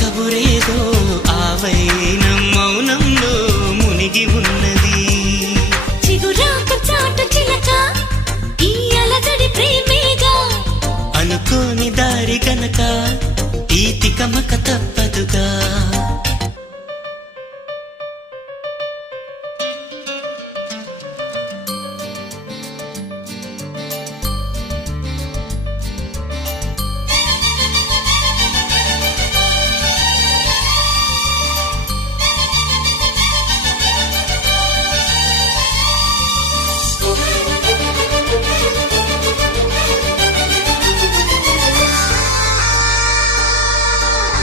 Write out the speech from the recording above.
కబురేదో ఆవైనం మౌనంలో మునిగి ఉన్నది. చిగురాకు చాటు చిలక ఈ అలజడి ప్రేమేగా, అనుకోని దారి గనక ఈ తికమక తప్పదుగా.